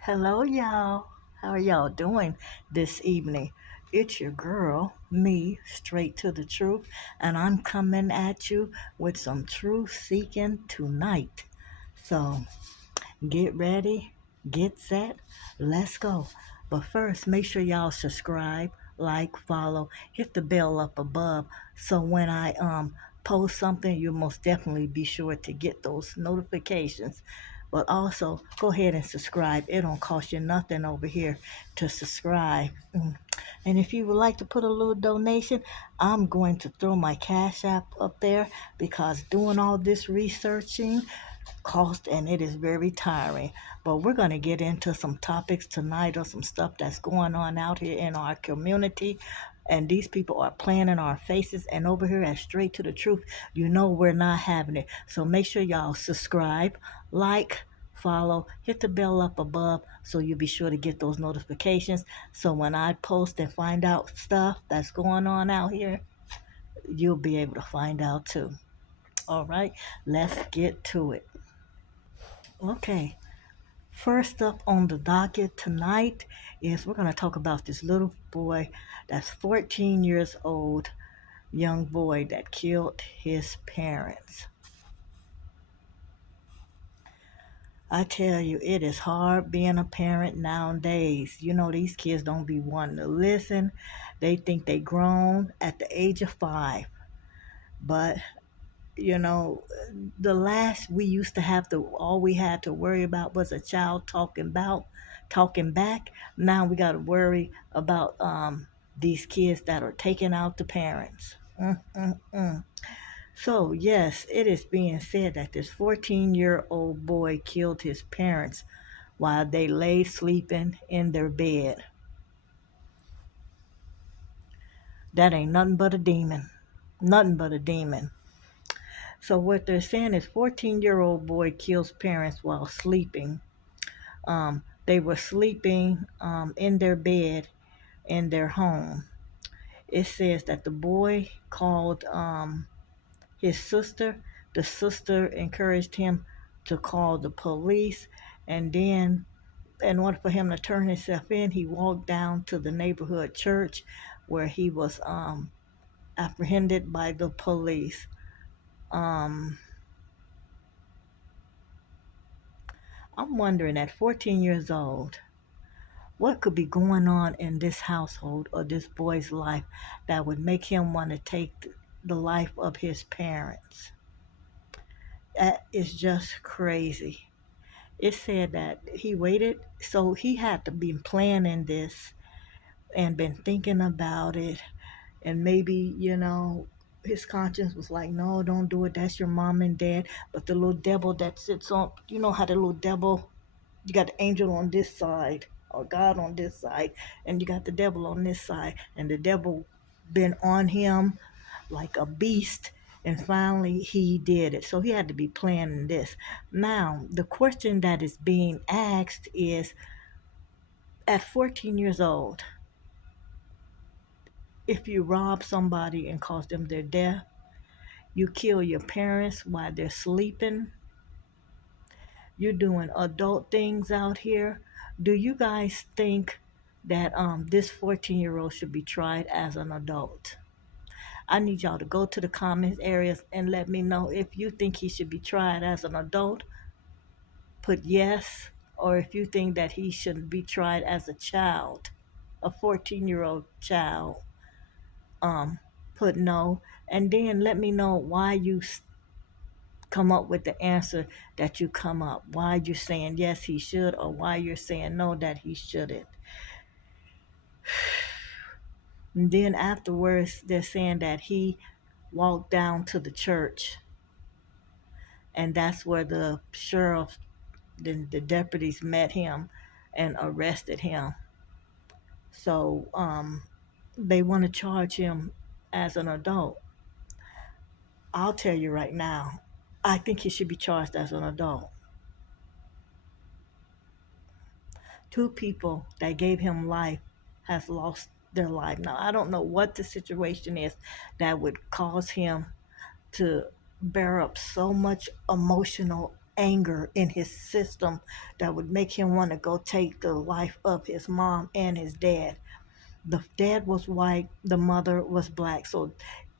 Hello, y'all. How are y'all doing this evening? It's your girl, me, straight to the truth, and I'm coming at you with some truth seeking tonight. So get ready, get set, let's go. But first, make sure y'all subscribe, like, follow, hit the bell up above so when I post something, you'll most definitely be sure to get those notifications. But also, go ahead and subscribe. It don't cost you nothing over here to subscribe. And if you would like to put a little donation, I'm going to throw my Cash App up there because doing all this researching cost and it is very tiring. But we're going to get into some topics tonight or some stuff that's going on out here in our community. And these people are playing in our faces. And over here at Straight to the Truth, you know we're not having it. So make sure y'all subscribe, like, follow, hit the bell up above so you'll be sure to get those notifications. So when I post and find out stuff that's going on out here, you'll be able to find out too. All right, let's get to it. Okay, first up on the docket tonight is we're going to talk about this little boy that's 14 years old, young boy that killed his parents. I tell you, it is hard being a parent nowadays. You know, these kids don't be wanting to listen. They think they grown at the age of 5. But you know, the last we used to have to, all we had to worry about was a child talking back. Now we got to worry about these kids that are taking out the parents. Mm-mm-mm. So yes, it is being said that this 14-year-old boy killed his parents while they lay sleeping in their bed. That ain't nothing but a demon. Nothing but a demon. So what they're saying is 14-year-old boy kills parents while sleeping. They were sleeping in their bed in their home. It says that the boy called his sister. The sister encouraged him to call the police, and then in order for him to turn himself in, he walked down to the neighborhood church where he was apprehended by the police. Um, I'm wondering at 14 years old, what could be going on in this household or this boy's life that would make him want to take the life of his parents? That is just crazy. It said that he waited, so he had to be planning this and been thinking about it, and maybe his conscience was like, no, don't do it, that's your mom and dad. But the little devil that sits on, you know how the little devil, you got the angel on this side or God on this side, and you got the devil on this side, and the devil been on him like a beast, and finally he did it. So he had to be planning this. Now the question that is being asked is, at 14 years old, if you rob somebody and cause them their death, you kill your parents while they're sleeping, you're doing adult things out here. Do you guys think that this 14-year-old should be tried as an adult? I need y'all to go to the comments areas and let me know if you think he should be tried as an adult. Put yes, or if you think that he should be tried as a child, a 14-year-old child. Um, Put no, and then let me know why you come up with the answer that you come up. Why you're saying yes, he should, or why you're saying no, that he shouldn't. And then afterwards, they're saying that he walked down to the church, and that's where the sheriff, the deputies met him and arrested him. So they want to charge him as an adult. I'll tell you right now, I think he should be charged as an adult. Two people that gave him life has lost their life. Now I don't know what the situation is that would cause him to bear up so much emotional anger in his system that would make him want to go take the life of his mom and his dad. The dad was white, the mother was black. So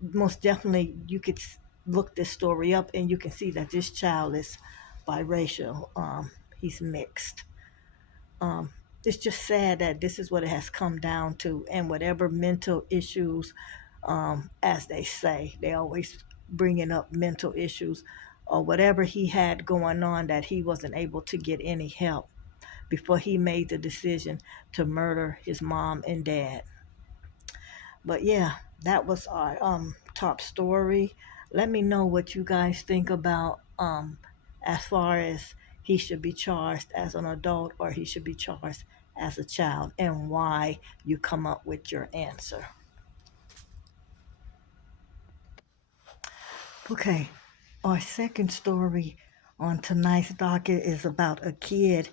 most definitely you could look this story up and you can see that this child is biracial. He's mixed. um, it's just sad that this is what it has come down to, and whatever mental issues, as they say, they always bringing up mental issues or whatever he had going on, that he wasn't able to get any help before he made the decision to murder his mom and dad. But yeah, that was our top story. Let me know what you guys think about as far as he should be charged as an adult or he should be charged as a child, and why you come up with your answer. Okay, our second story on tonight's docket is about a kid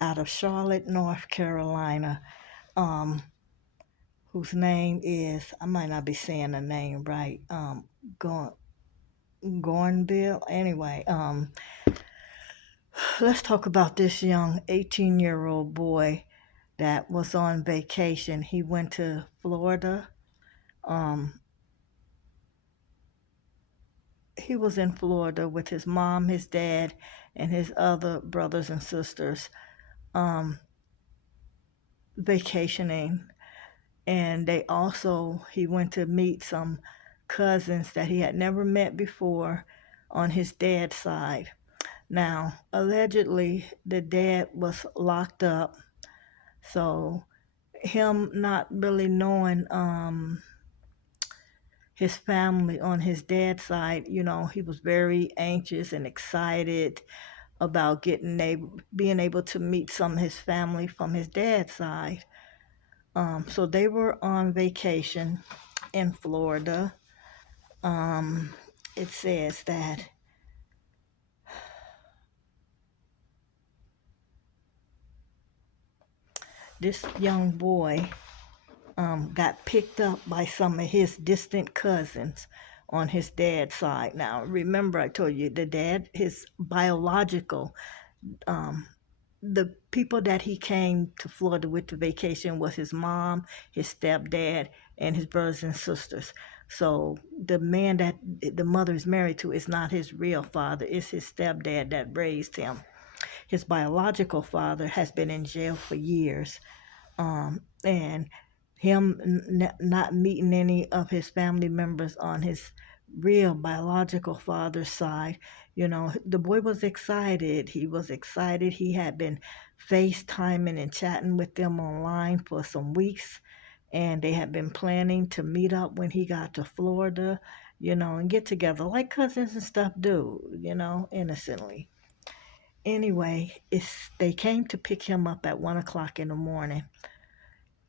out of Charlotte, North Carolina, um, whose name is, I might not be saying the name right, Gornville. Anyway, let's talk about this young 18-year-old boy that was on vacation. He went to Florida. Um, he was in Florida with his mom, his dad, and his other brothers and sisters, um, vacationing. And he went to meet some cousins that he had never met before on his dad's side. Now, allegedly, the dad was locked up, so him not really knowing his family on his dad's side, he was very anxious and excited about being able to meet some of his family from his dad's side. So they were on vacation in Florida. Um, it says that this young boy got picked up by some of his distant cousins on his dad's side. Now, remember, I told you the dad, his biological, um, the people that he came to Florida with to vacation was his mom, his stepdad, and his brothers and sisters. So the man that the mother is married to is not his real father, it's his stepdad that raised him. His biological father has been in jail for years, and him not meeting any of his family members on his real biological father's side. The boy was excited. He was excited. He had been FaceTiming and chatting with them online for some weeks, and they had been planning to meet up when he got to Florida, and get together like cousins and stuff do, innocently. Anyway, they came to pick him up at 1 o'clock in the morning.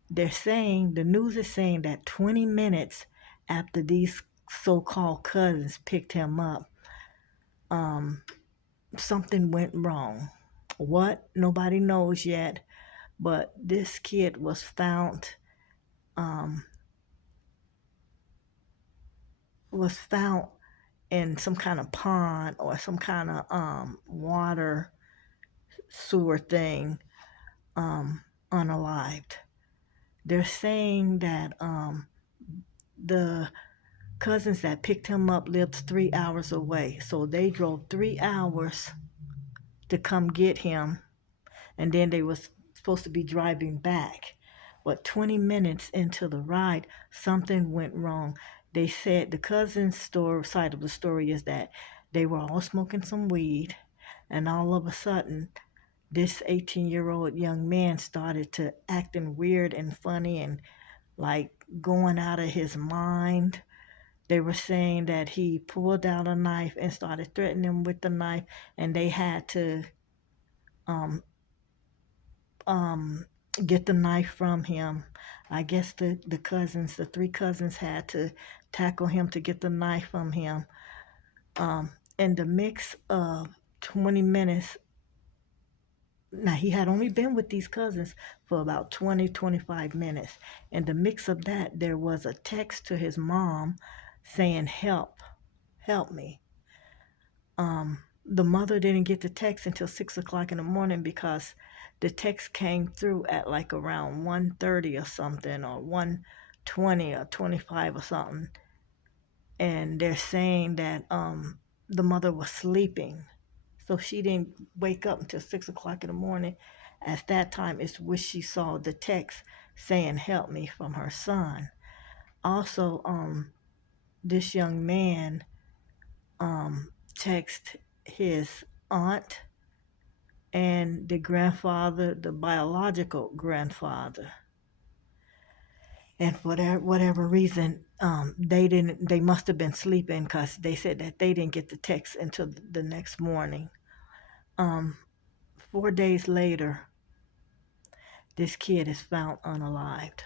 The news is saying that 20 minutes after these so-called cousins picked him up, um, something went wrong. What? Nobody knows yet, but this kid um, was found in some kind of pond or some kind of water sewer thing, unalived. They're saying that the cousins that picked him up lived 3 hours away. So they drove 3 hours to come get him, and then they was supposed to be driving back. But 20 minutes into the ride, something went wrong. They said the cousin's side of the story is that they were all smoking some weed, and all of a sudden, this 18-year-old young man started to acting weird and funny and like going out of his mind. They were saying that he pulled out a knife and started threatening them with the knife, and they had to um, um, get the knife from him. I guess the three cousins had to tackle him to get the knife from him. In the mix of 20 minutes, now he had only been with these cousins for about 20-25 minutes. In the mix of that, there was a text to his mom saying, help me. The mother didn't get the text until 6 o'clock in the morning because the text came through at like around 1:30 or something, or 1:20 or 25 or something. And they're saying that the mother was sleeping. So she didn't wake up until 6 o'clock in the morning. At that time is when she saw the text saying help me from her son. Also, this young man text his aunt and the grandfather, the biological grandfather. And for whatever reason, they must have been sleeping because they said that they didn't get the text until the next morning. 4 days later, this kid is found unalived.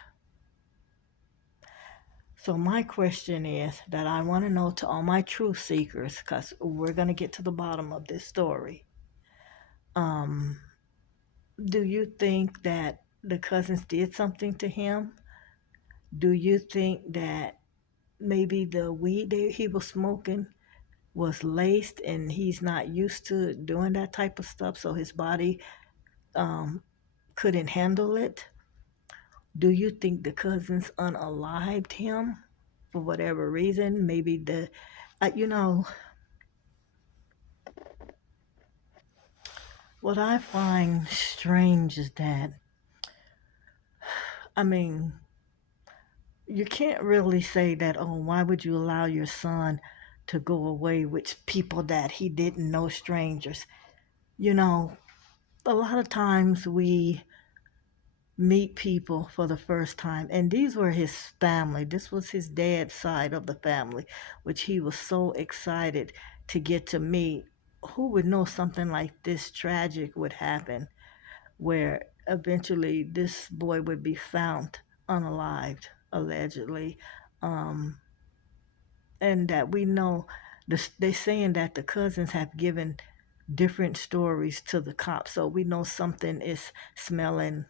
So my question is that I want to know to all my truth seekers, because we're going to get to the bottom of this story. Do you think that the cousins did something to him? Do you think that maybe the weed that he was smoking was laced and he's not used to doing that type of stuff, so his body couldn't handle it? Do you think the cousins unalived him for whatever reason? Maybe you know, what I find strange is that, I mean, you can't really say that, oh, why would you allow your son to go away with people that he didn't know, strangers? You know, a lot of times we meet people for the first time, and these were his family. This was his dad's side of the family, which he was so excited to get to meet. Who would know something like this tragic would happen, where eventually this boy would be found unalived, allegedly. Um, and that we know they're saying that the cousins have given different stories to the cops, so we know something is smelling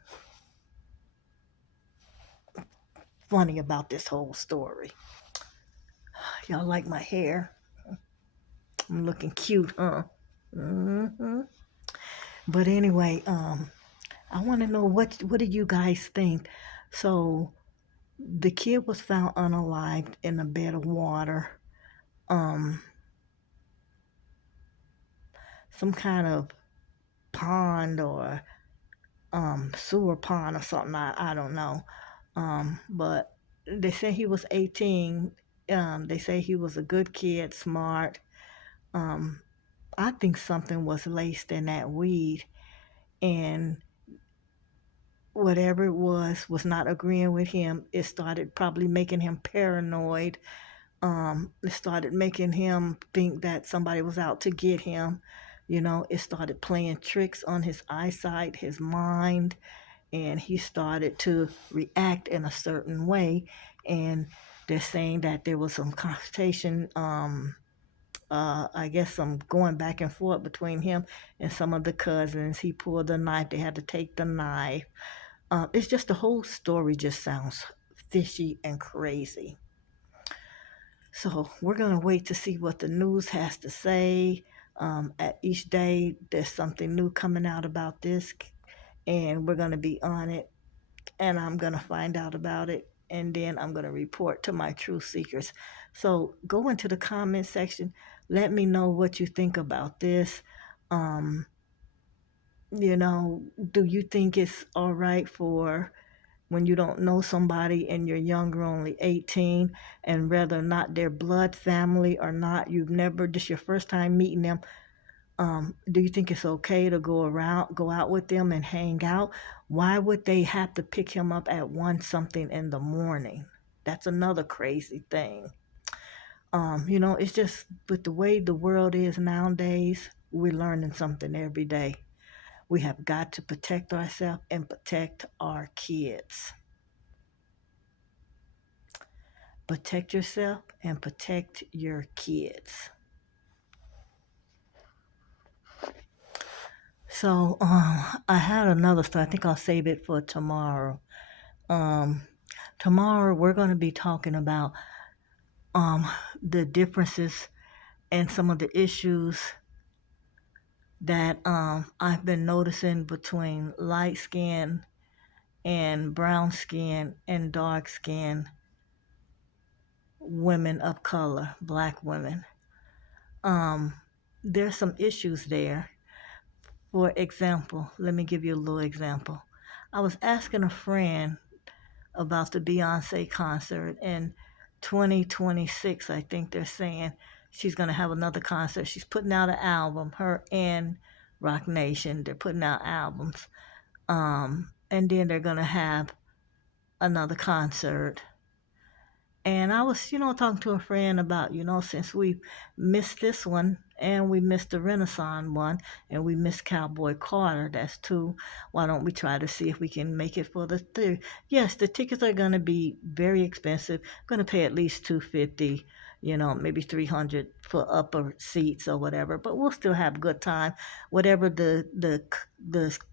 funny about this whole story. Y'all like my hair? I'm looking cute, huh? Hmm. But anyway, I want to know what do you guys think? So the kid was found unalived in a bed of water, um, some kind of pond or sewer pond or something. I don't know. But they say he was 18. They say he was a good kid, smart. Um, I think something was laced in that weed, and whatever it was not agreeing with him. It started probably making him paranoid. It started making him think that somebody was out to get him. It started playing tricks on his eyesight, his mind, and he started to react in a certain way. And they're saying that there was some confrontation, I guess some going back and forth between him and some of the cousins. He pulled the knife, they had to take the knife. It's just the whole story just sounds fishy and crazy. So we're going to wait to see what the news has to say. At each day, there's something new coming out about this, and we're going to be on it, and I'm going to find out about it, and then I'm going to report to my truth seekers. So go into the comment section. Let me know what you think about this. Um, do you think it's all right for when you don't know somebody and you're younger, only 18, and whether not their blood family or not, you've never, just your first time meeting them, do you think it's okay to go out with them and hang out? Why would they have to pick him up at 1 something in the morning? That's another crazy thing. It's just with the way the world is nowadays, we're learning something every day. We have got to protect ourselves and protect our kids. Protect yourself and protect your kids. So, I had another story. I think I'll save it for tomorrow. Um, Tomorrow we're going to be talking about um, the differences and some of the issues that I've been noticing between light skin and brown skin and dark skin women of color, black women. Um, there's some issues there. For example, let me give you a little example. I was asking a friend about the Beyonce concert in 2026. I think they're saying she's going to have another concert. She's putting out an album, her and Rock Nation. They're putting out albums. And then they're going to have another concert. And I was, talking to a friend about, since we missed this one and we missed the Renaissance one and we missed Cowboy Carter, that's two. Why don't we try to see if we can make it for the third? Yes, the tickets are going to be very expensive. Going to pay at least 250, maybe 300 for upper seats or whatever. But we'll still have a good time. Whatever the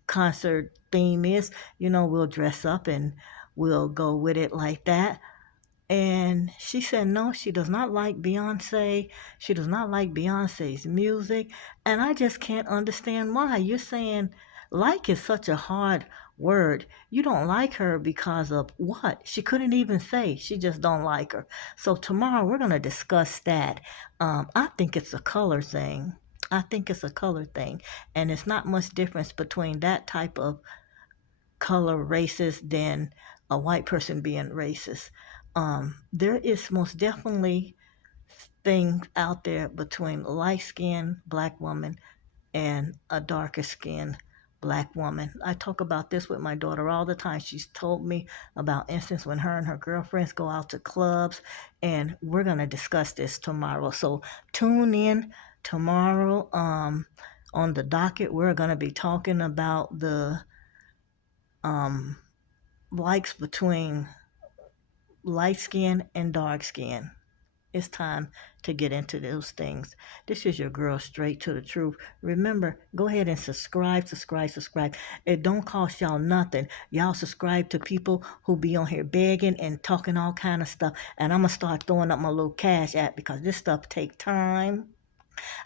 concert theme is, we'll dress up and we'll go with it like that. And she said, no, she does not like Beyonce. She does not like Beyonce's music. And I just can't understand why. You're saying like is such a hard word. You don't like her because of what? She couldn't even say. She just don't like her. So tomorrow we're going to discuss that. I think it's a color thing. I think it's a color thing. And it's not much difference between that type of color racist than a white person being racist. There is most definitely things out there between a light skinned black woman and a darker skinned black woman. I talk about this with my daughter all the time. She's told me about instances when her and her girlfriends go out to clubs, and we're going to discuss this tomorrow. So tune in tomorrow. On the docket, we're going to be talking about the um, likes between light skin and dark skin. It's time to get into those things. This is your girl, Straight to the Truth. Remember, go ahead and subscribe. It don't cost y'all nothing. Y'all subscribe to people who be on here begging and talking all kind of stuff. And I'm going to start throwing up my little cash app because this stuff take time.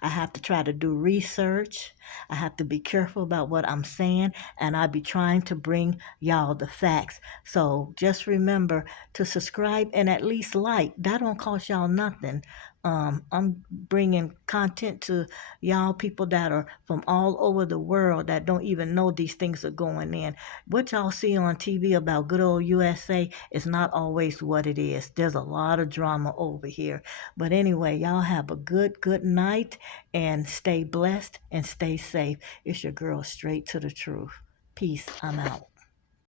I have to try to do research. I have to be careful about what I'm saying, and I be trying to bring y'all the facts. So just remember to subscribe and at least like. That don't cost y'all nothing. I'm bringing content to y'all people that are from all over the world that don't even know these things are going in. What y'all see on TV about good old USA is not always what it is. There's a lot of drama over here. But anyway, y'all have a good night and stay blessed and stay safe. It's your girl, Straight to the Truth. Peace. I'm out.